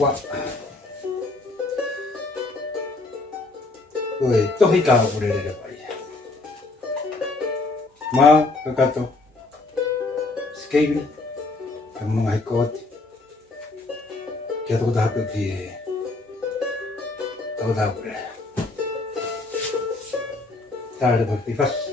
はトヒから触れれればいい。まあ、かかとスケールkamu nggak ikut jatuh tahap di tahu tahu deh tak ada berpivas